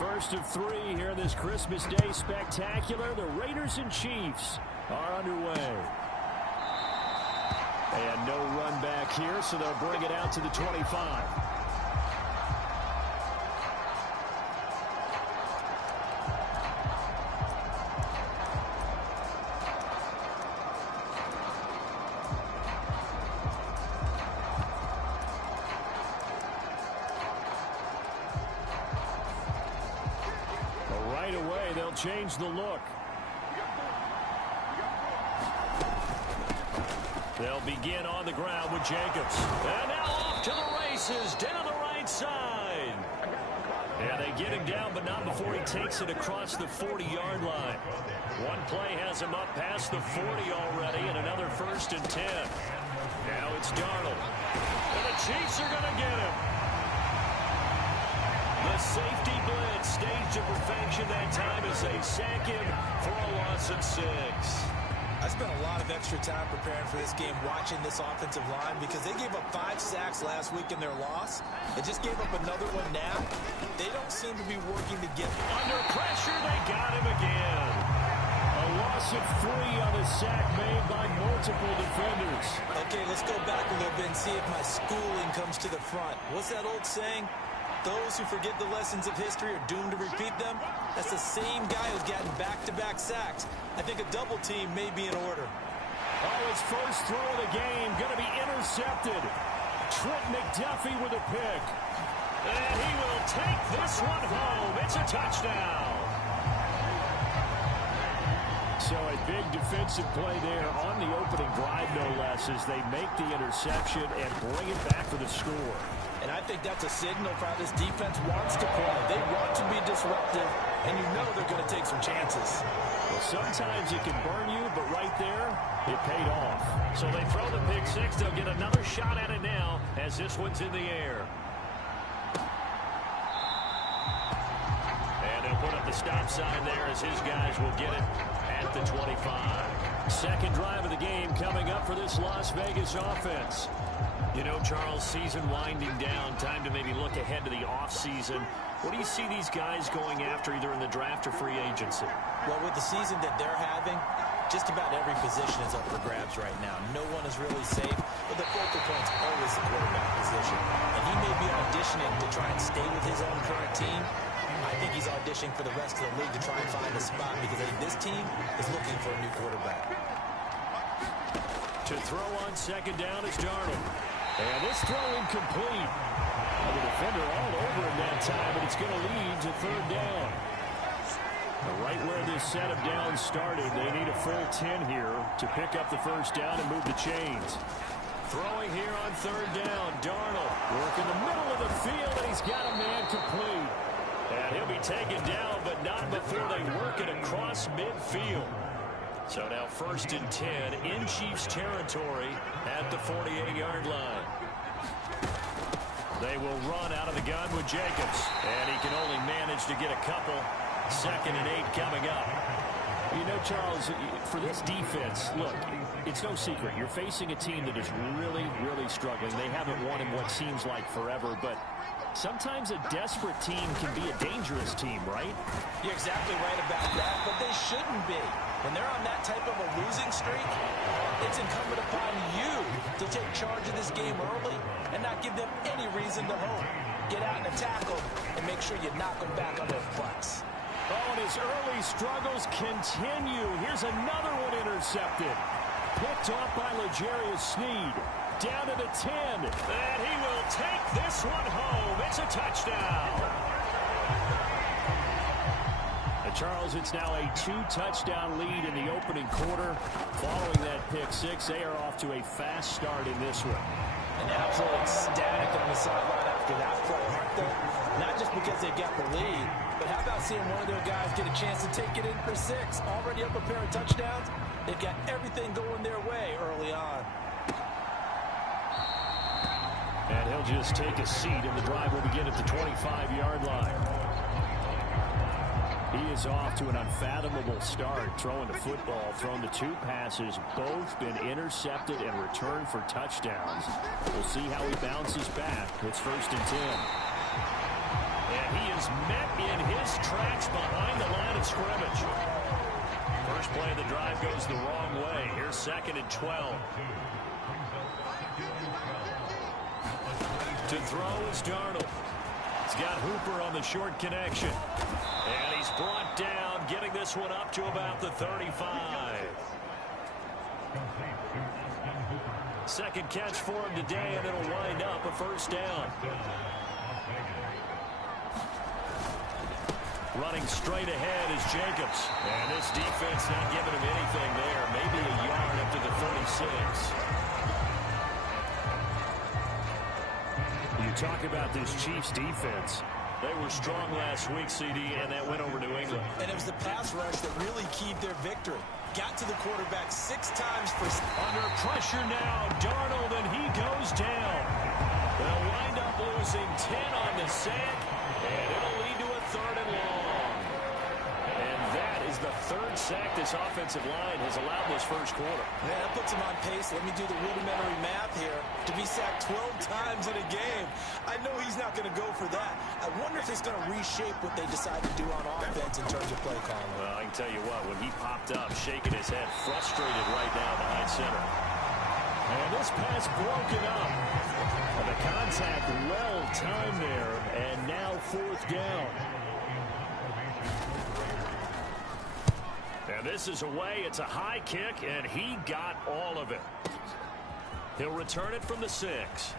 First of three here this Christmas Day spectacular. The Raiders and Chiefs are underway. And no run back here, so they'll bring it out to the 25. Right away, they'll change the look. They'll begin on the ground with Jacobs. And now off to the races, down the right side. Yeah, they get him down, but not before he takes it across the 40-yard line. One play has him up past the 40 already, and another 1st and 10. Now it's Darnold. And the Chiefs are going to get him. The safety blitz staged to perfection that time as they sack him for a loss of 6. I spent a lot of extra time preparing for this game watching this offensive line because they gave up 5 sacks last week in their loss. They just gave up another one now. They don't seem to be working to get under pressure. They got him again. A loss of 3 on the sack made by multiple defenders. Okay, let's go back a little bit and see if my schooling comes to the front. What's that old saying? Those who forget the lessons of history are doomed to repeat them. That's the same guy who's gotten back-to-back sacks. I think a double team may be in order. Oh, his first throw of the game going to be intercepted. Trent McDuffie with a pick. And he will take this one home. It's a touchdown. So a big defensive play there on the opening drive, no less, as they make the interception and bring it back for the score. And I think that's a signal for how this defense wants to play. They want to be disruptive, and you know they're going to take some chances. Well, sometimes it can burn you, but right there, it paid off. So they throw the pick 6. They'll get another shot at it now as this one's in the air. And they'll put up the stop sign there as his guys will get it at the 25. Second drive of the game coming up for this Las Vegas offense. You know, Charles, season winding down, time to maybe look ahead to the offseason. What do you see these guys going after either in the draft or free agency? Well, with the season that they're having, just about every position is up for grabs right now. No one is really safe, but the focal point's always the quarterback position. And he may be auditioning to try and stay with his own current team. I think he's auditioning for the rest of the league to try and find a spot because I think this team is looking for a new quarterback. To throw on second down is Darnold. And this throw incomplete. Well, the defender all over him that time, but it's going to lead to third down. Right where this set of downs started, they need a full 10 here to pick up the first down and move the chains. Throwing here on third down, Darnold working the middle of the field, and he's got a man complete. And he'll be taken down, but not before they work it across midfield. So now 1st and 10 in Chiefs territory at the 48-yard line. They will run out of the gun with Jacobs. And he can only manage to get a couple. 2nd and 8 coming up. You know, Charles, for this defense, look, it's no secret. You're facing a team that is really, really struggling. They haven't won in what seems like forever, but sometimes a desperate team can be a dangerous team, right? You're exactly right about that, but they shouldn't be. When they're on that type of a losing streak, it's incumbent upon you to take charge of this game early and not give them any reason to hope. Get out and attack them and make sure you knock them back on their butts. Oh, and his early struggles continue. Here's another one intercepted. Picked off by L'Jarius Sneed. Down to the 10. And he will take this one home. It's a touchdown. Charles, it's now a 2-touchdown lead in the opening quarter. Following that pick 6, they are off to a fast start in this one. And absolutely ecstatic on the sideline after that play, aren't they? Not just because they got the lead, but how about seeing one of their guys get a chance to take it in for 6? Already up a pair of touchdowns. They've got everything going their way early on. And he'll just take a seat, and the drive will begin at the 25-yard line. He is off to an unfathomable start throwing the football, thrown the 2 passes, both been intercepted and returned for touchdowns. We'll see how he bounces back. It's 1st and 10. And he is met in his tracks behind the line of scrimmage. First play of the drive goes the wrong way. Here's 2nd and 12. To throw is Darnold. He's got Hooper on the short connection. And he's brought down, getting this one up to about the 35. Second catch for him today, and it'll wind up a first down. Running straight ahead is Jacobs. And this defense not giving him anything there. Maybe a yard up to the 36. You talk about this Chiefs defense. They were strong last week, CD, and that went over New England. And it was the pass rush that really keyed their victory. Got to the quarterback 6 times for... Under pressure now, Darnold, and he goes down. They'll wind up losing 10 on the sack, and it'll lead to a 3rd and long. And that is the 3rd sack this offensive line has allowed this first quarter. Yeah, that puts him on pace. Let me do the rudimentary math here. To be sacked 12 times in a game, I know he's not going to go for that. I wonder if it's going to reshape what they decide to do on offense in terms of play calling. Well, I can tell you what, when he popped up, shaking his head, frustrated right now behind center. And this pass broken up. And the contact well timed there, and now 4th down. And this is away. It's a high kick, and he got all of it. He'll return it from the 6.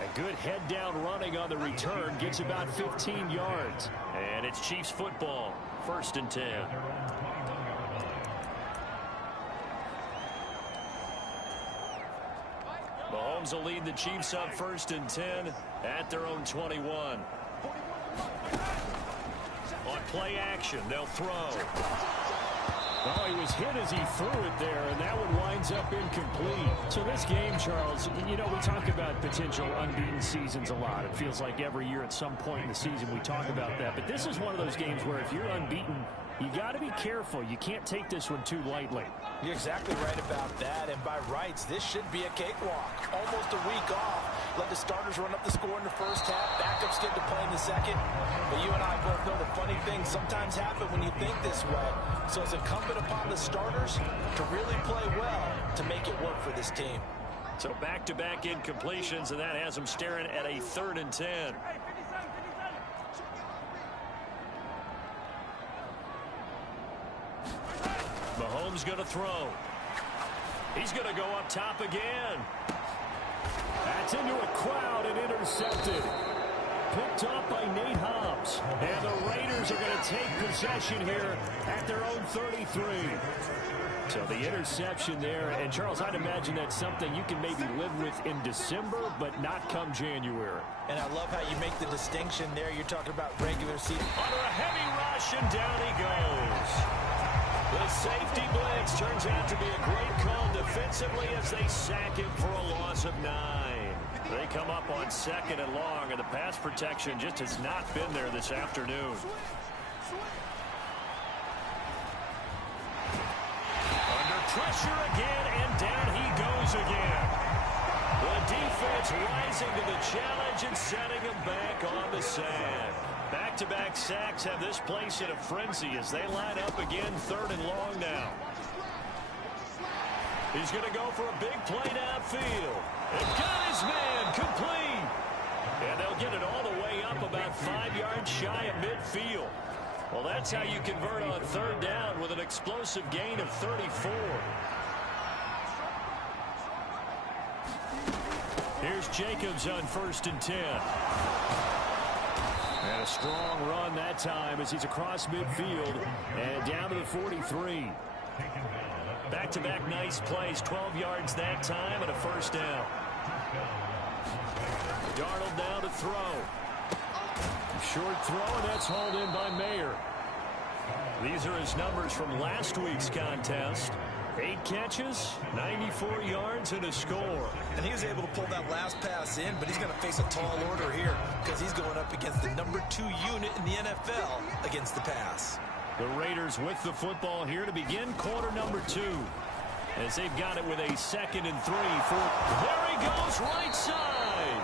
A good head-down running on the return. Gets about 15 yards. And it's Chiefs football. 1st and 10. Mahomes will lead the Chiefs up 1st and 10 at their own 21. On play action, they'll throw. Oh, he was hit as he threw it there, and that one winds up incomplete. So this game, Charles, you know, we talk about potential unbeaten seasons a lot. It feels like every year at some point in the season we talk about that. But this is one of those games where if you're unbeaten, you got to be careful. You can't take this one too lightly. You're exactly right about that. And by rights, this should be a cakewalk. Almost a week off. Let the starters run up the score in the first half. Backups get to play in the second. But you and I both know the funny things sometimes happen when you think this way. So it's incumbent upon the starters to really play well to make it work for this team. So back-to-back incompletions, and that has them staring at a 3rd and 10. Mahomes going to throw. He's going to go up top again. That's into a crowd and intercepted. Picked off by Nate Hobbs. And the Raiders are going to take possession here at their own 33. So the interception there. And, Charles, I'd imagine that's something you can maybe live with in December, but not come January. And I love how you make the distinction there. You're talking about regular season. Under a heavy rush, and down he goes. The safety blitz turns out to be a great call defensively as they sack him for a loss of 9. They come up on 2nd and long, and the pass protection just has not been there this afternoon. Under pressure again, and down he goes again. The defense rising to the challenge and setting him back on the sand. Back-to-back sacks have this place in a frenzy as they line up again 3rd and long now. He's going to go for a big play downfield. And got his man complete. And they'll get it all the way up about 5 yards shy of midfield. Well, that's how you convert on 3rd down with an explosive gain of 34. Here's Jacobs on 1st and 10. And a strong run that time as he's across midfield and down to the 43. Back-to-back nice plays, 12 yards that time and a 1st down. Darnold now to throw. Short throw, and that's hauled in by Mayer. These are his numbers from last week's contest. 8 catches, 94 yards, and a score. And he was able to pull that last pass in, but he's going to face a tall order here because he's going up against the number 2 unit in the NFL against the pass. The Raiders with the football here to begin quarter number 2. As they've got it with a 2nd and 3. There he goes, right side.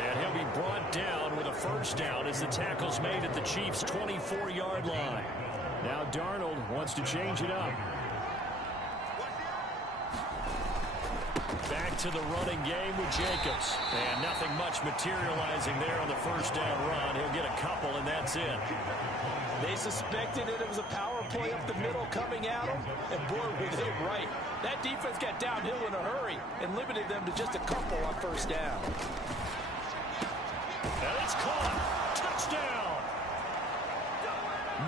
And he'll be brought down with a first down as the tackle's made at the Chiefs' 24-yard line. Now Darnold wants to change it up. Back to the running game with Jacobs. And nothing much materializing there on the first down run. He'll get a couple, and that's it. They suspected it was a power play up the middle coming at them, and boy, were they right. That defense got downhill in a hurry and limited them to just a couple on first down. And it's caught. Touchdown.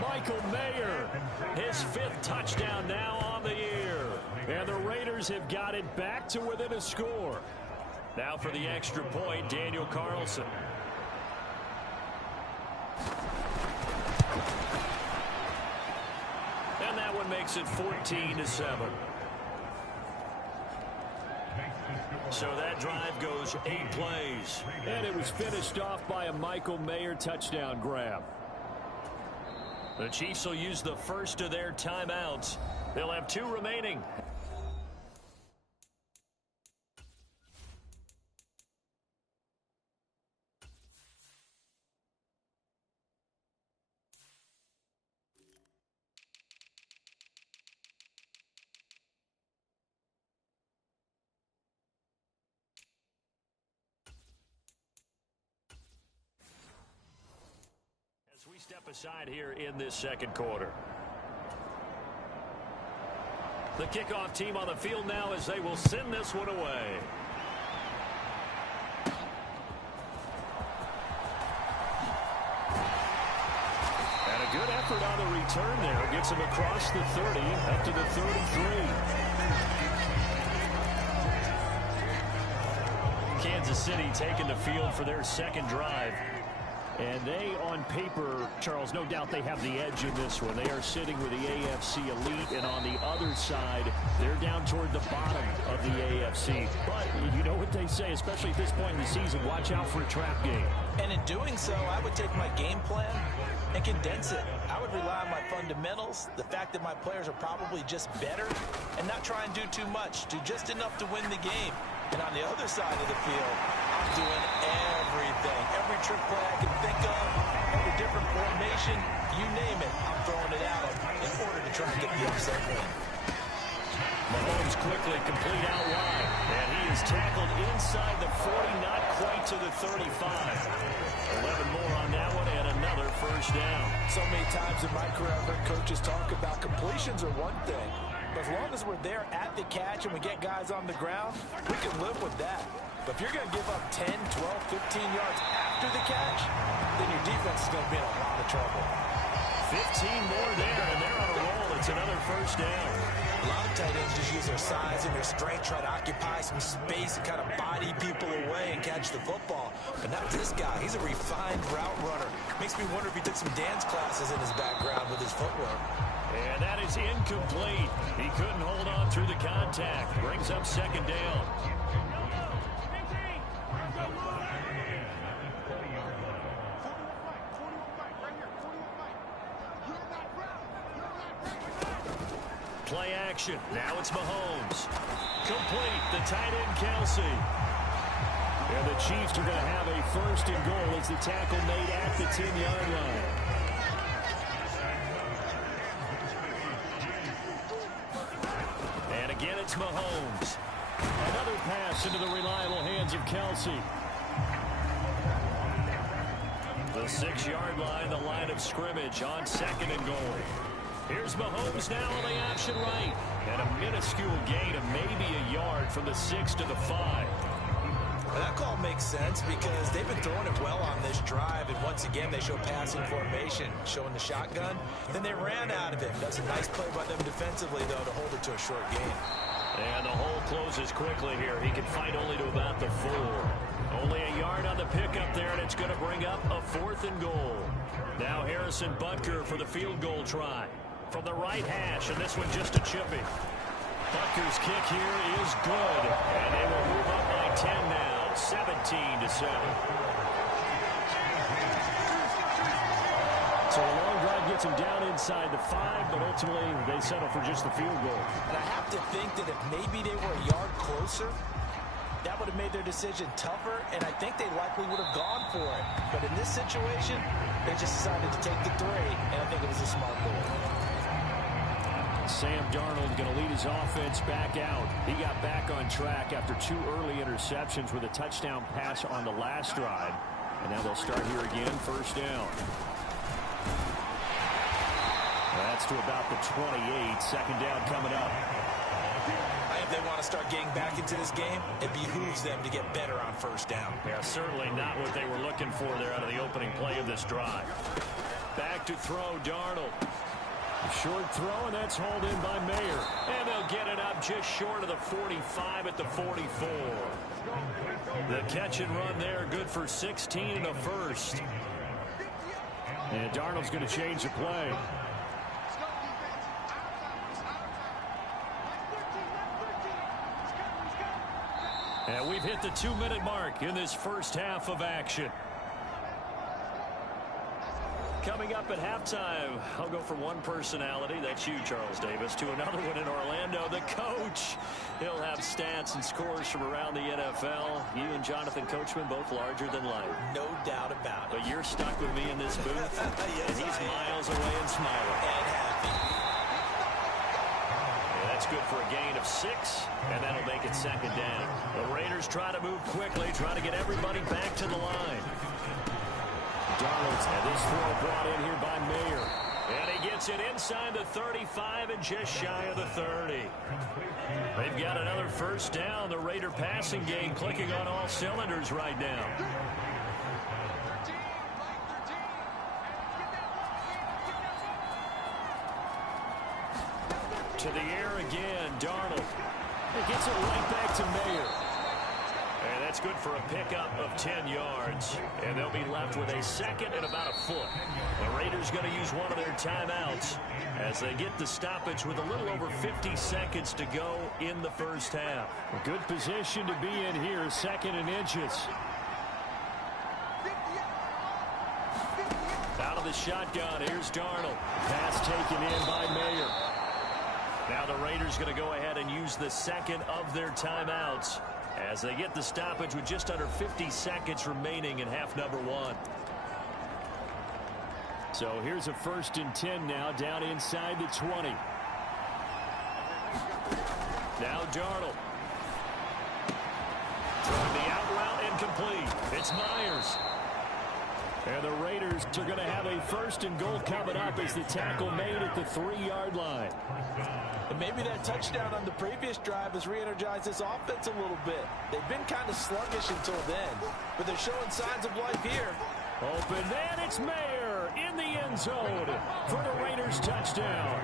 Michael Mayer, his 5th touchdown now on the year. And the Raiders have got it back to within a score. Now for the extra point, Daniel Carlson. And that one makes it 14-7. So that drive goes 8 plays. And it was finished off by a Michael Mayer touchdown grab. The Chiefs will use the first of their timeouts. They'll have 2 remaining. We step aside here in this second quarter. The kickoff team on the field now as they will send this one away. And a good effort on the return there. Gets him across the 30 up to the 33. Kansas City taking the field for their second drive. And they, on paper, Charles, no doubt they have the edge in this one. They are sitting with the AFC elite, and on the other side, they're down toward the bottom of the AFC. But you know what they say, especially at this point in the season, watch out for a trap game. And in doing so, I would take my game plan and condense it. I would rely on my fundamentals, the fact that my players are probably just better, and not try and do too much, do just enough to win the game. And on the other side of the field, I'm doing everything. Every trick play I can think of, every different formation, you name it, I'm throwing it at them in order to try and get the upset win. Mahomes quickly complete out wide. And he is tackled inside the 40, not quite to the 35. 11 more on that one, and another first down. So many times in my career, I've heard coaches talk about completions are one thing. But as long as we're there at the catch and we get guys on the ground, we can live with that. But if you're going to give up 10, 12, 15 yards after the catch, then your defense is going to be in a lot of trouble. 15 more there, and they're on a roll. It's another first down. A lot of tight ends just use their size and their strength, try to occupy some space and kind of body people away and catch the football. But not this guy. He's a refined route runner. Makes me wonder if he took some dance classes in his background with his footwork. And that is incomplete. He couldn't hold on through the contact. Brings up second down. Play action. Now it's Mahomes. Complete. The tight end, Kelsey. And the Chiefs are going to have a first and goal as the tackle made at the 10-yard line. And again, it's Mahomes. Another pass into the reliable hands of Kelsey. The 6-yard line, the line of scrimmage on second and goal. Here's Mahomes now on the option right. And a minuscule gain of maybe a yard from the 6 to the 5. Well, that call makes sense because they've been throwing it well on this drive. And once again, they show passing formation, showing the shotgun. Then they ran out of it. That's a nice play by them defensively, though, to hold it to a short gain. And the hole closes quickly here. He can fight only to about the 4. Only a yard on the pickup there, and it's going to bring up a 4th and goal. Now Harrison Butker for the field goal try. From the right hash, and this one just a chippy. Butker's kick here is good, and they will move up by 10 now, 17-7. So a long drive gets them down inside the 5, but ultimately they settle for just the field goal. And I have to think that if maybe they were a yard closer, that would have made their decision tougher, and I think they likely would have gone for it. But in this situation, they just decided to take the 3, and I think it was a smart move. Sam Darnold going to lead his offense back out. He got back on track after 2 early interceptions with a touchdown pass on the last drive. And now they'll start here again, first down. That's to about the 28. Second down coming up. If they want to start getting back into this game, it behooves them to get better on first down. Yeah, certainly not what they were looking for there out of the opening play of this drive. Back to throw, Darnold. Short throw, and that's hauled in by Mayer. And they'll get it up just short of the 45 at the 44. The catch and run there, good for 16 in the first. And Darnold's going to change the play. And we've hit the 2-minute mark in this first half of action. Coming up at halftime, I'll go from one personality, that's you, Charles Davis, to another one in Orlando, the coach. He'll have stats and scores from around the NFL. You and Jonathan Coachman, both larger than life. No doubt about it. But you're stuck with me in this booth, yes, and he's miles away and smiling. And happy. Yeah, that's good for a gain of 6, and that'll make it second down. The Raiders try to move quickly, try to get everybody back to the line. Darnold, and this throw brought in here by Mayer. And he gets it inside the 35 and just shy of the 30. They've got another first down. The Raider passing game clicking on all cylinders right now. To the air again, Darnold. He gets it right back to Mayer. And that's good for a pickup of 10 yards. And they'll be left with a second and about a foot. The Raiders going to use one of their timeouts as they get the stoppage with a little over 50 seconds to go in the first half. A good position to be in here, second and inches. Out of the shotgun, here's Darnold. Pass taken in by Mayer. Now the Raiders going to go ahead and use the second of their timeouts as they get the stoppage with just under 50 seconds remaining in half number 1. So here's a 1st and 10 now down inside the 20. Now Darnold. Throwing the out route incomplete. It's Myers. And the Raiders are going to have a 1st and goal coming up as the tackle made at the 3-yard line. And maybe that touchdown on the previous drive has re-energized this offense a little bit. They've been kind of sluggish until then, but they're showing signs of life here. Open, and it's Mayer in the end zone for the Raiders touchdown.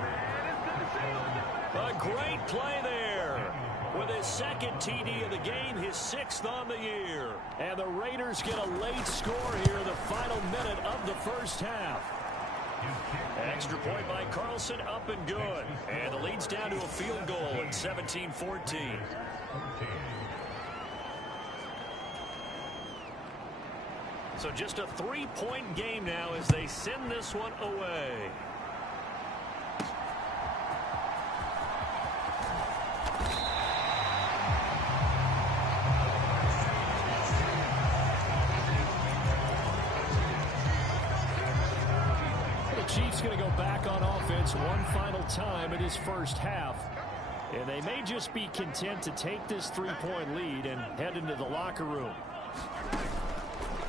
A great play there with his 2nd TD of the game, his 6th on the year. And the Raiders get a late score here in the final minute of the first half. Extra point by Carlson, up and good. And the lead's down to a field goal at 17-14. So just a 3-point game now as they send this one away. Chiefs going to go back on offense one final time in his first half. And they may just be content to take this 3-point lead and head into the locker room.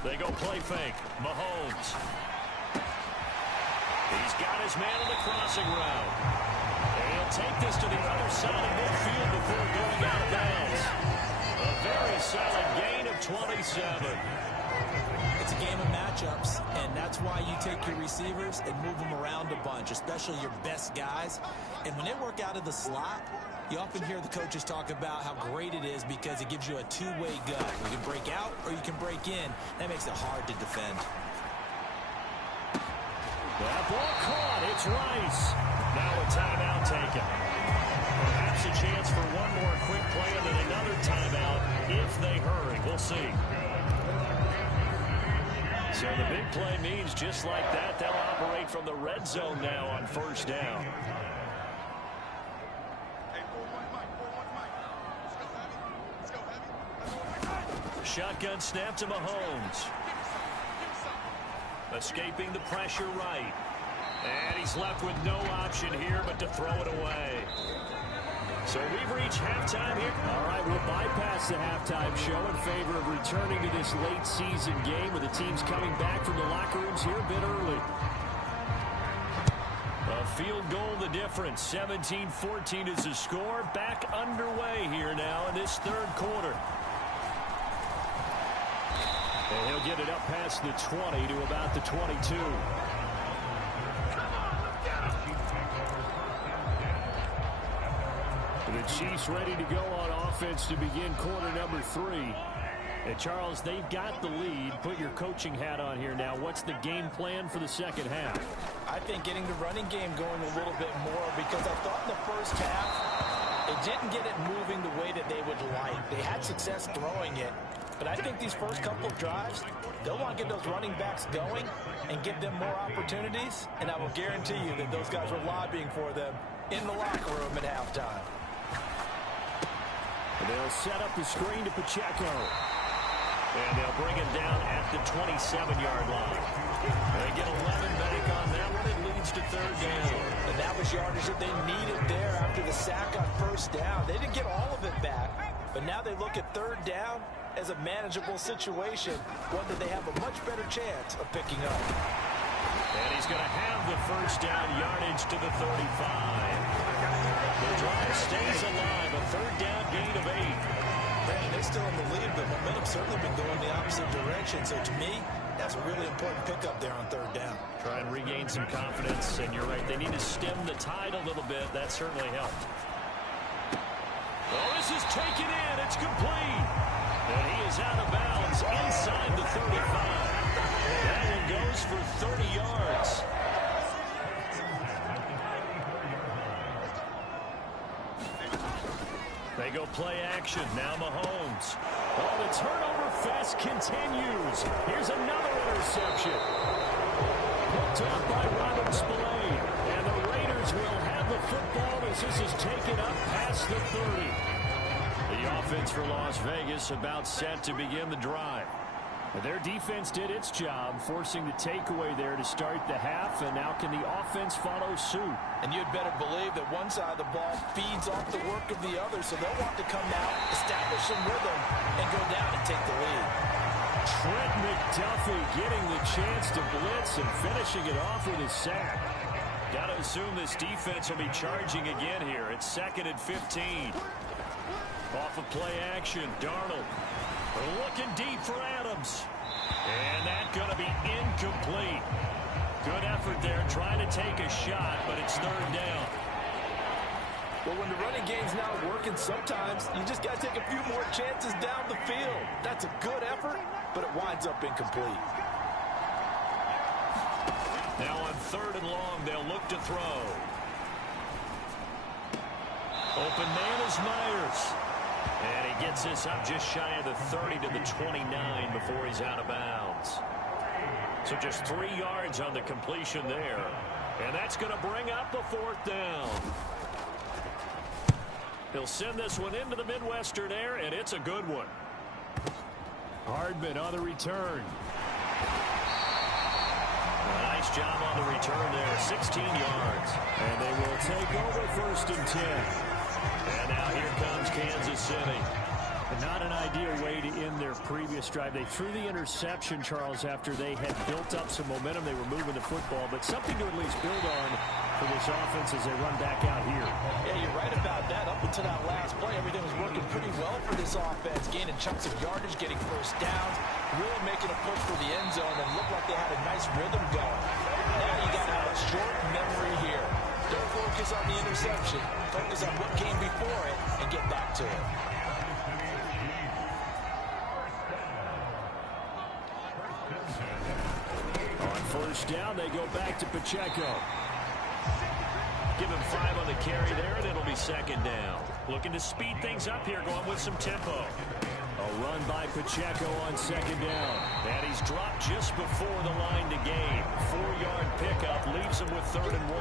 They go play fake. Mahomes. He's got his man on the crossing route. And he'll take this to the other side of midfield before going out of bounds. A very solid gain of 27. It's a game of matchups, and that's why you take your receivers and move them around a bunch, especially your best guys. And when they work out of the slot, you often hear the coaches talk about how great it is because it gives you a two-way gut. You can break out or you can break in. That makes it hard to defend. That ball caught. It's Rice. Now a timeout taken. Perhaps a chance for one more quick play and then another timeout if they hurry. We'll see. So the big play means just like that, they'll operate from the red zone now on first down. Shotgun snap to Mahomes. Escaping the pressure right. And he's left with no option here but to throw it away. So we've reached halftime here. All right, we'll bypass the halftime show in favor of returning to this late season game with the teams coming back from the locker rooms here a bit early. A field goal the difference. 17-14 is the score. Back underway here now in this third quarter. And he'll get it up past the 20 to about the 22. The Chiefs ready to go on offense to begin quarter number 3. And Charles, they've got the lead. Put your coaching hat on here now. What's the game plan for the second half? I think getting the running game going a little bit more, because I thought in the first half it didn't get it moving the way that they would like. They had success throwing it, but I think these first couple of drives, they'll want to get those running backs going and give them more opportunities, and I will guarantee you that those guys were lobbying for them in the locker room at halftime. They'll set up the screen to Pacheco. And they'll bring him down at the 27-yard line. They get 11 back on that one. It leads to third down. And that was yardage that they needed there after the sack on first down. They didn't get all of it back, but now they look at third down as a manageable situation, one that they have a much better chance of picking up. And he's going to have the first down yardage to the 35. The drive stays alive. A third down gain of 8. They're still in the lead, but momentum's certainly been going the opposite direction. So to me, that's a really important pickup there on third down. Try and regain some confidence, and you're right. They need to stem the tide a little bit. That certainly helped. Oh, this is taken in. It's complete. And he is out of bounds inside the 35. That one goes for 30 yards. They go play action. Now Mahomes. Oh, the turnover fest continues. Here's another interception. Picked off by Robert Spillane. And the Raiders will have the football as this is taken up past the 30. The offense for Las Vegas about set to begin the drive. Their defense did its job, forcing the takeaway there to start the half, and now can the offense follow suit? And you'd better believe that one side of the ball feeds off the work of the other, so they'll want to come out, establish some rhythm, and go down and take the lead. Trent McDuffie getting the chance to blitz and finishing it off with his sack. Got to assume this defense will be charging again here. It's 2nd and 15. Off of play action, Darnold. Looking deep for Adams. And that's going to be incomplete. Good effort there, trying to take a shot, but it's third down. Well, when the running game's not working, sometimes you just got to take a few more chances down the field. That's a good effort, but it winds up incomplete. Now on 3rd and long, they'll look to throw. Open man is Myers. And he gets this up just shy of the 30 to the 29 before he's out of bounds. So just 3 yards on the completion there. And that's going to bring up the 4th down. He'll send this one into the Midwestern air, and it's a good one. Hardman on the return. A nice job on the return there, 16 yards. And they will take over 1st and 10. And now here comes Kansas City. Not an ideal way to end their previous drive. They threw the interception, Charles, after they had built up some momentum. They were moving the football, but something to at least build on for this offense as they run back out here. Yeah, you're right about that. Up until that last play, everything was working pretty well for this offense, gaining chunks of yardage, getting first downs, really making a push for the end zone, and looked like they had a nice rhythm going. Now you got to have a short memory here. Don't focus on the interception. Focus on what came before it and get back to it. On 1st down, they go back to Pacheco. Give him 5 on the carry there, and it'll be 2nd down. Looking to speed things up here, going with some tempo. A run by Pacheco on 2nd down. And he's dropped just before the line to gain. 4-yard pickup leaves him with 3rd and 1.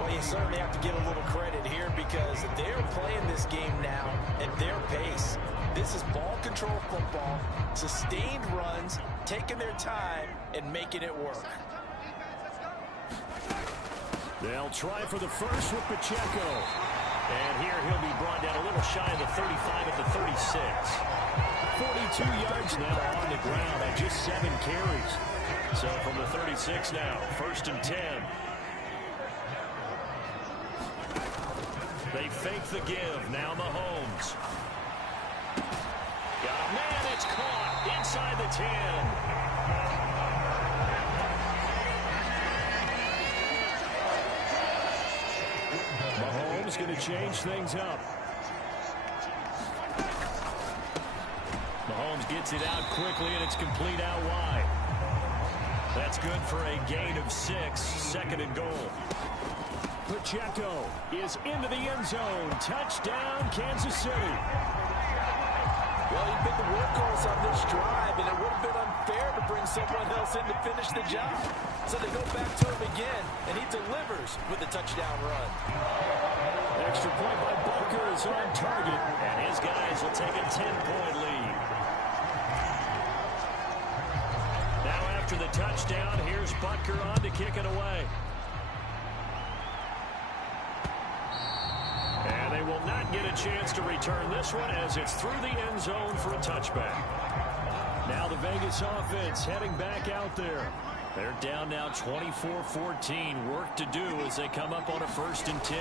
Well, Well, you certainly have to give a little credit here because they're playing this game now at their pace. This is ball control football, sustained runs, taking their time, and making it work. They'll try for the first with Pacheco. And here he'll be brought down a little shy of the 35 at the 36. 42 yards now on the ground on just 7 carries. So from the 36 now, 1st and 10. They fake the give. Now Mahomes. Got a man. It's caught inside the 10. Mahomes going to change things up. Mahomes gets it out quickly, and it's complete out wide. That's good for a gain of 6, 2nd and goal. Pacheco is into the end zone. Touchdown, Kansas City. Well, he's been the workhorse on this drive, and it would have been unfair to bring someone else in to finish the job. So they go back to him again, and he delivers with a touchdown run. Extra point by Butker is on target, and his guys will take a 10-point lead. Now after the touchdown, here's Butker on to kick it away. And they will not get a chance to return this one as it's through the end zone for a touchback. Now the Vegas offense heading back out there. They're down now 24-14. Work to do as they come up on a 1st and 10.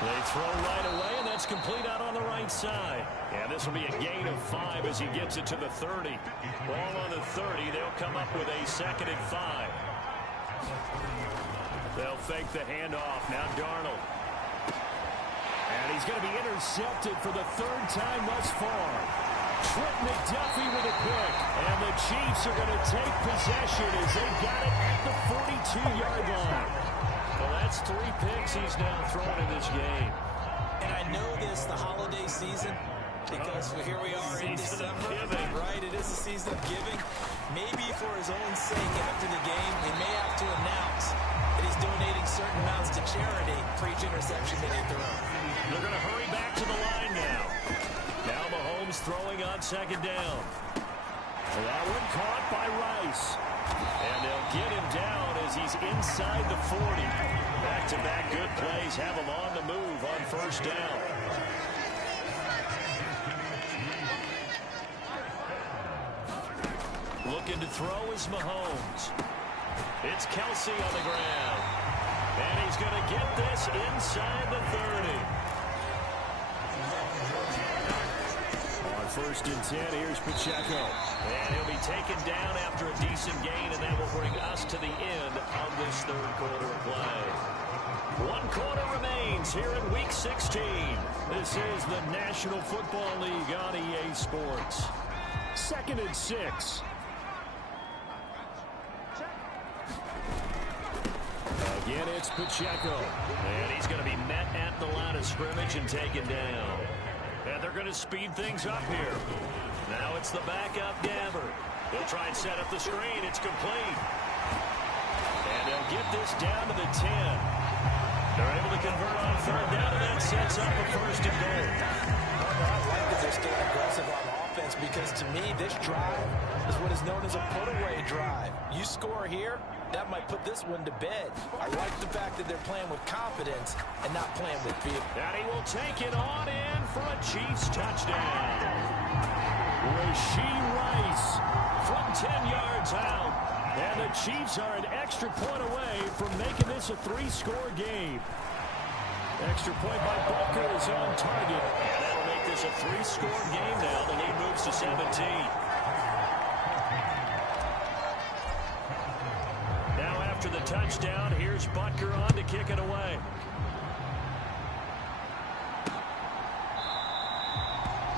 They throw right away, and that's complete out on the right side. And this will be a gain of 5 as he gets it to the 30. Ball on the 30. They'll come up with a 2nd and 5. They'll fake the handoff. Now Darnold. And he's going to be intercepted for the 3rd time thus far. Trent McDuffie with a pick. And the Chiefs are going to take possession as they got it at the 42-yard line. Well, that's 3 picks he's now throwing in this game. And I know this, the holiday season, because here we are in December, right? It is a season of giving. Maybe for his own sake after the game, he may have to announce that he's donating certain amounts to charity for each interception that he throws. They're going to hurry back to the line now. Now Mahomes throwing on 2nd down. That one caught by Rice. And they'll get him down as he's inside the 40. Back-to-back good plays have him on the move on 1st down. Looking to throw is Mahomes. It's Kelsey on the ground. And he's going to get this inside the 30. On 1st and 10, here's Pacheco. And he'll be taken down after a decent gain, and that will bring us to the end of this 3rd quarter of play. 1 quarter remains here in Week 16. This is the National Football League on EA Sports. 2nd and 6. Again, it's Pacheco. And he's going to be met at the line of scrimmage and taken down. And they're going to speed things up here. Now it's the backup Gabbard. They'll try and set up the screen. It's complete. And they'll get this down to the 10. They're able to convert on 3rd down, and that sets up a 1st and goal. I like that they're staying aggressive on offense because to me, this drive is what is known as a put-away drive. You score here, that might put this one to bed. I like the fact that they're playing with confidence and not playing with fear. And he will take it on in for a Chiefs touchdown. Rashee Rice from 10 yards out. And the Chiefs are an extra point away from making this a 3-score game. Extra point by Butker is on target. And that'll make this a 3-score game now. The lead moves to 17. Now after the touchdown, here's Butker on to kick it away.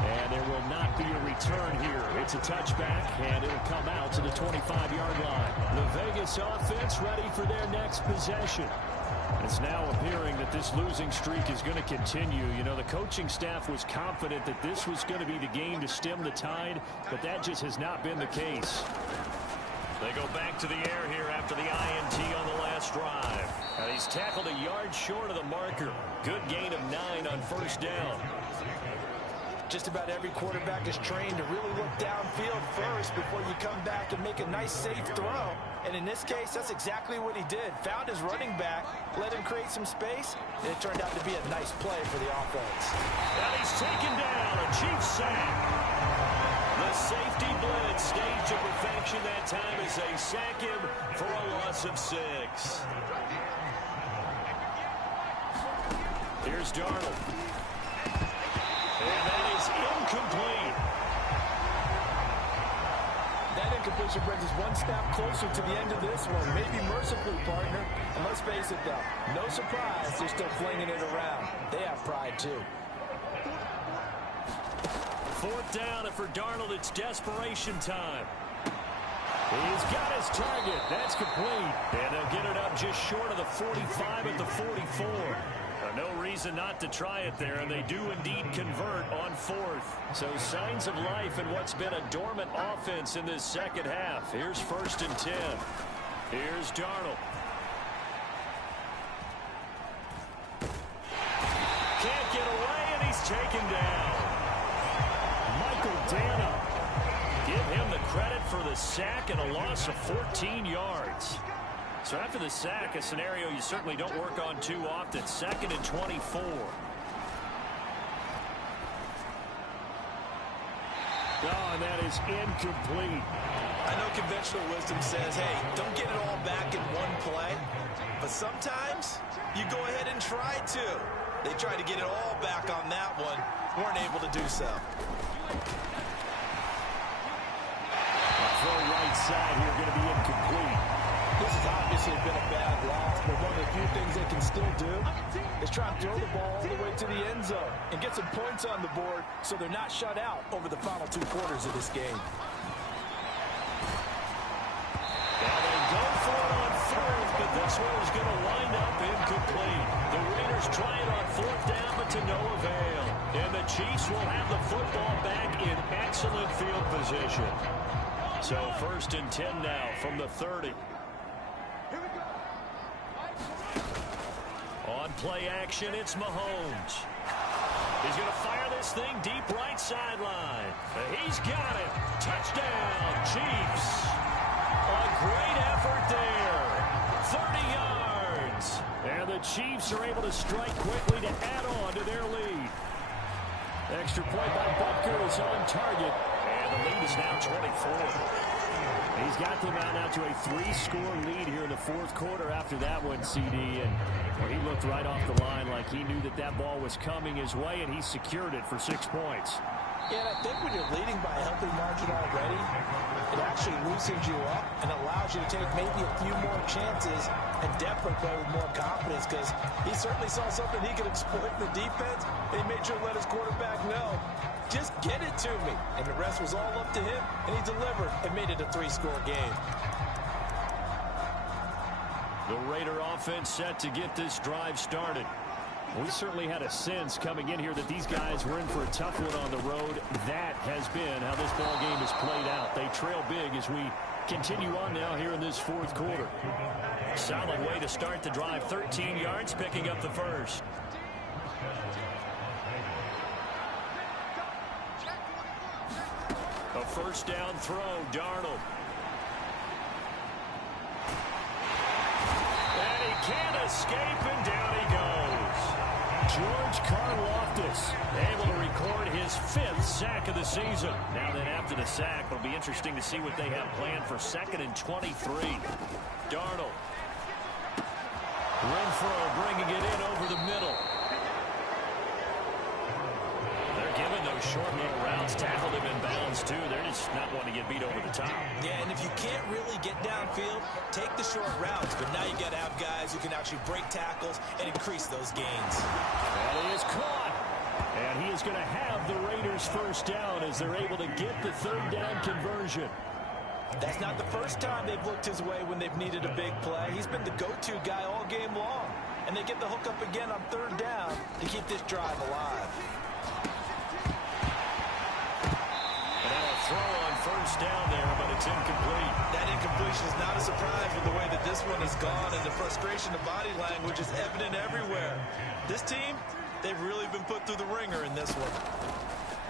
And there will not be a return here. It's a touchback, and it'll come out to the 25-yard line. The Vegas offense ready for their next possession. It's now appearing that this losing streak is going to continue. You know, the coaching staff was confident that this was going to be the game to stem the tide, but that just has not been the case. They go back to the air here after the INT on the last drive. And he's tackled a yard short of the marker. Good gain of 9 on first down. Just about every quarterback is trained to really look downfield first before you come back and make a nice, safe throw. And in this case, that's exactly what he did. Found his running back, let him create some space, and it turned out to be a nice play for the offense. And he's taken down, a Chiefs sack. The safety blitz staged to perfection that time as they sack him for a loss of 6. Here's Darnold. And that is incomplete. That incompletion brings us one step closer to the end of this one. Maybe mercifully, partner. And let's face it, though, no surprise, they're still flinging it around. They have pride, too. 4th down, and for Darnold, it's desperation time. He's got his target. That's complete. And they'll get it up just short of the 45 at the 44. No reason not to try it there, and they do indeed convert on 4th. So signs of life in what's been a dormant offense in this second half. Here's 1st and 10. Here's Darnold. Can't get away, and he's taken down. Michael Dana. Give him the credit for the sack and a loss of 14 yards. So after the sack, a scenario you certainly don't work on too often. 2nd and 24. Oh, and that is incomplete. I know conventional wisdom says, hey, don't get it all back in one play. But sometimes you go ahead and try to. They tried to get it all back on that one. Weren't able to do so. Throw right side here going to be incomplete. This has obviously been a bad loss, but one of the few things they can still do is try and throw the ball all the way to the end zone and get some points on the board so they're not shut out over the final 2 quarters of this game. Now they go for it on 4th, but this one is going to wind up incomplete. The Raiders try it on 4th down, but to no avail. And the Chiefs will have the football back in excellent field position. So 1st and 10 now from the 30. On play action, it's Mahomes. He's going to fire this thing deep right sideline. He's got it. Touchdown, Chiefs. A great effort there. 30 yards. And the Chiefs are able to strike quickly to add on to their lead. Extra point by Butker is on target. And the lead is now 24. He's got them out now to a 3-score lead here in the 4th quarter after that one, CD. And well, he looked right off the line like he knew that that ball was coming his way, and he secured it for 6 points. Yeah, and I think when you're leading by a healthy margin already, it actually loosens you up and allows you to take maybe a few more chances and definitely play with more confidence, because he certainly saw something he could exploit in the defense, and he made sure to let his quarterback know, just get it to me. And the rest was all up to him, and he delivered and made it a 3-score game. The Raider offense set to get this drive started. We certainly had a sense coming in here that these guys were in for a tough one on the road. That has been how this ball game has played out. They trail big as we continue on now here in this 4th quarter. Solid way to start the drive. 13 yards, picking up the first. A 1st down throw, Darnold. And he can't escape, and down he goes. George Karlaftis able to record his 5th sack of the season. Now then, after the sack, it'll be interesting to see what they have planned for 2nd and 23. Darnold. Renfro bringing it in over the middle. They're giving those short little routes. Tackled him in bounds, too. They're just not wanting to get beat over the top. Yeah, and if you can't really get downfield, take the short routes. But now you got to have guys who can actually break tackles and increase those gains. And he is caught. And he is going to have the Raiders 1st down as they're able to get the 3rd down conversion. That's not the first time they've looked his way when they've needed a big play. He's been the go-to guy all game long. And they get the hook up again on 3rd down to keep this drive alive. And now a throw on first down there, but it's incomplete. That incompletion is not a surprise with the way that this one has gone, and the frustration of body language is evident everywhere. This team, they've really been put through the ringer in this one.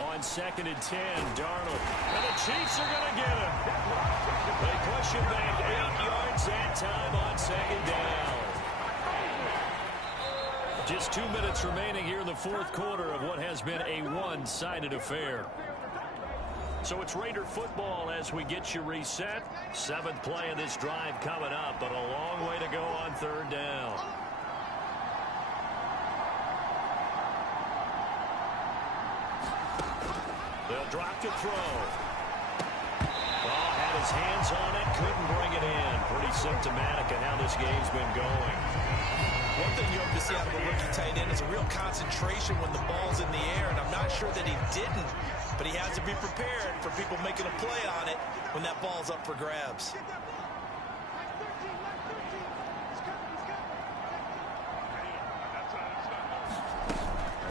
On 2nd and 10, Darnold. And the Chiefs are going to get him. They push him back 8 yards that time on 2nd down. Just 2 minutes remaining here in the fourth quarter of what has been a one-sided affair. So it's Raider football as we get you reset. 7th play of this drive coming up, but a long way to go on 3rd down. They'll drop to throw. Ball had his hands on it, couldn't bring it in. Pretty symptomatic of how this game's been going. One thing you hope to see out of a rookie tight end is a real concentration when the ball's in the air, and I'm not sure that he didn't, but he has to be prepared for people making a play on it when that ball's up for grabs.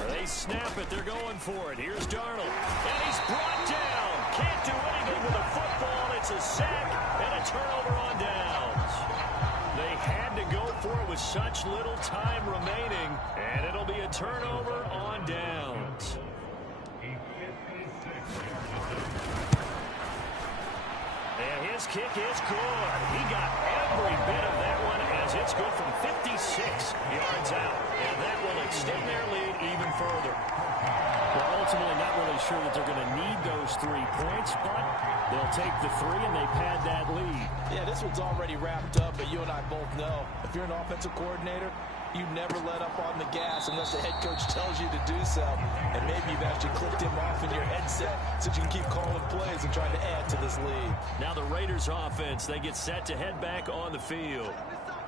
They snap it. They're going for it. Here's Darnold. And he's brought down. Can't do anything with a football. It's a sack and a turnover on downs. They had to go for it with such little time remaining, and it'll be a turnover on downs. And his kick is good. He got every bit of that one as it's good from 56 yards out. And that will extend their lead even further. They're ultimately not really sure that they're going to need those 3 points, but they'll take the 3 and they pad that lead. Yeah, this one's already wrapped up, but you and I both know if you're an offensive coordinator, you never let up on the gas unless the head coach tells you to do so. And maybe you've actually clicked him off in your headset so you can keep calling plays and trying to add to this lead. Now the Raiders offense, they get set to head back on the field.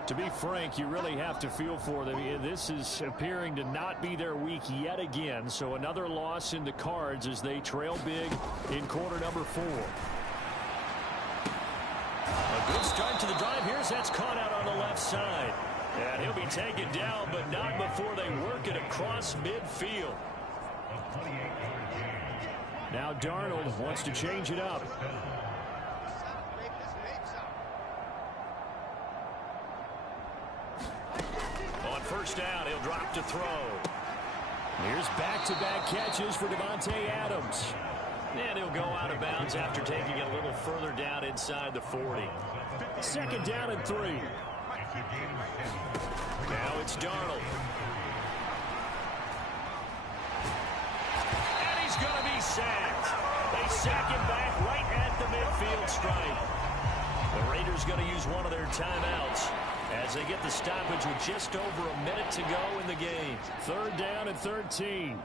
To be frank, you really have to feel for them. This is appearing to not be their week yet again. So another loss in the cards as they trail big in quarter number 4. A good start to the drive. Here's that's caught out on the left side. And he'll be taken down, but not before they work it across midfield. Now Darnold wants to change it up. On first down, he'll drop to throw. Here's back-to-back catches for Davante Adams. And he'll go out of bounds after taking it a little further down inside the 40. 2nd down and 3. Now it's Darnold. And he's going to be sacked. They sack him back right at the midfield stripe. The Raiders going to use one of their timeouts as they get the stoppage with just over a minute to go in the game. 3rd down and 13.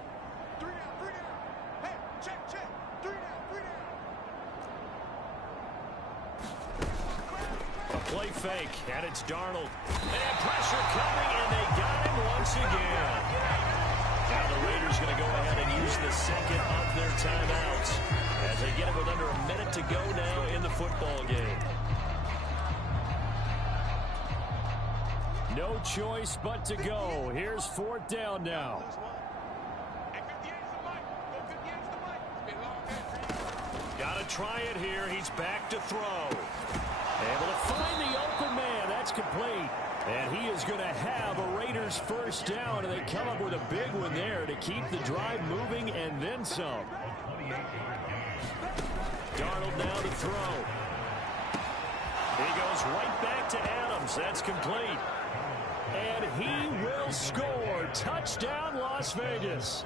Play fake, and it's Darnold. And pressure coming, and they got him once again. Now the Raiders going to go ahead and use the 2nd of their timeouts as they get it with under a minute to go now in the football game. No choice but to go. Here's 4th down now. Got to try it here. He's back to throw. Able to find the open man. That's complete. And he is going to have a Raiders first down, and they come up with a big one there to keep the drive moving and then some. Darnold now to throw. He goes right back to Adams. That's complete. And he will score. Touchdown, Las Vegas.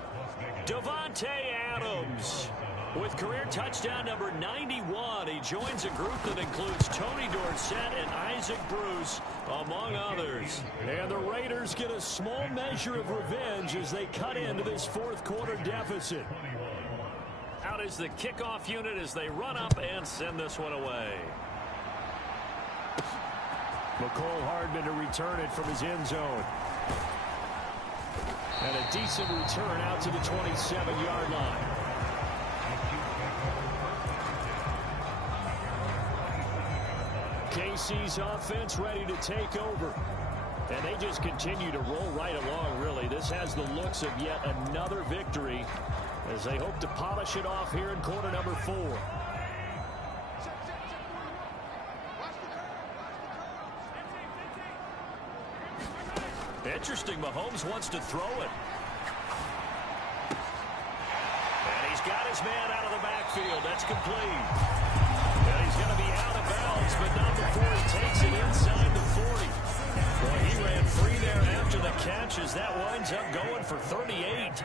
Davante Adams. With career touchdown number 91, he joins a group that includes Tony Dorsett and Isaac Bruce, among others. And the Raiders get a small measure of revenge as they cut into this 4th quarter deficit. Out is the kickoff unit as they run up and send this one away. McCole Hardman to return it from his end zone. And a decent return out to the 27-yard line. KC's offense ready to take over. And they just continue to roll right along, really. This has the looks of yet another victory as they hope to polish it off here in quarter number 4. Interesting. Mahomes wants to throw it. And he's got his man out of the backfield. That's complete. And he's going to be out of bounds, but not before he takes it inside the 40. Boy, he ran free there after the catch as that winds up going for 38.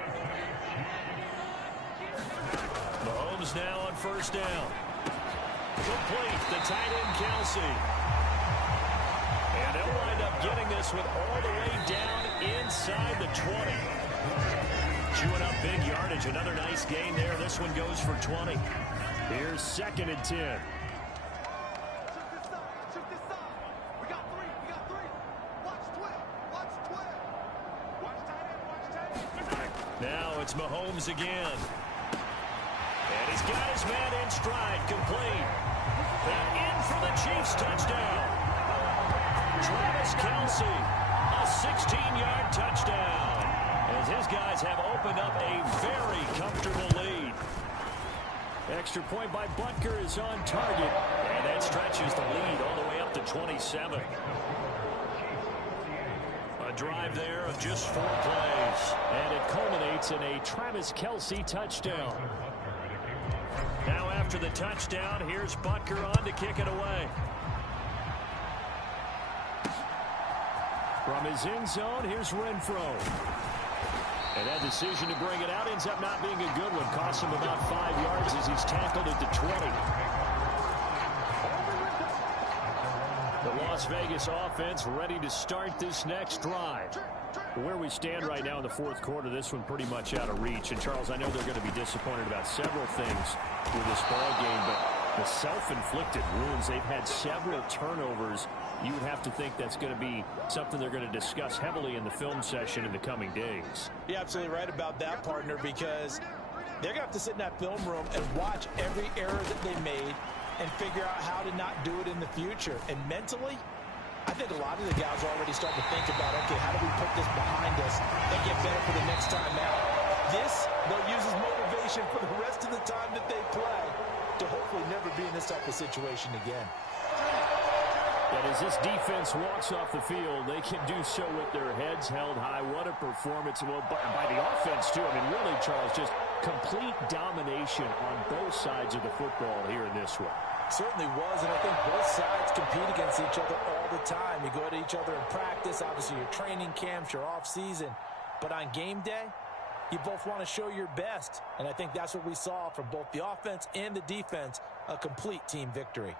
Mahomes now on first down. Complete. The tight end, Kelsey. And they'll wind up getting this one all the way down inside the 20. Chewing up big yardage. Another nice gain there. This one goes for 20. Here's 2nd and 10. Now it's Mahomes again. And he's got his man in stride. Complete. And in for the Chiefs touchdown. Travis Kelsey, a 16-yard touchdown. As his guys have opened up a very comfortable lead. Extra point by Butker is on target. And that stretches the lead all the way up to 27. A drive there of just 4 plays. And it culminates in a Travis Kelsey touchdown. Now after the touchdown, here's Butker on to kick it away. From his end zone, here's Renfro. And that decision to bring it out ends up not being a good one. Costs him about 5 yards as he's tackled at the 20. The Las Vegas offense ready to start this next drive. Where we stand right now in the 4th quarter, this one pretty much out of reach. And, Charles, I know they're going to be disappointed about several things with this ball game, but the self-inflicted wounds, they've had several turnovers. You would have to think that's going to be something they're going to discuss heavily in the film session in the coming days. You're absolutely right about that, partner, because they're going to have to sit in that film room and watch every error that they made and figure out how to not do it in the future. And mentally, I think a lot of the guys are already starting to think about, okay, how do we put this behind us and get better for the next time out? This, they'll use as motivation for the rest of the time that they play to hopefully never be in this type of situation again. But as this defense walks off the field, they can do so with their heads held high. What a performance. Well, by the offense, too. I mean, really, Charles, just complete domination on both sides of the football here in this one. Certainly was, and I think both sides compete against each other all the time. You go to each other in practice, obviously your training camps, your off-season. But on game day, you both want to show your best. And I think that's what we saw from both the offense and the defense, a complete team victory.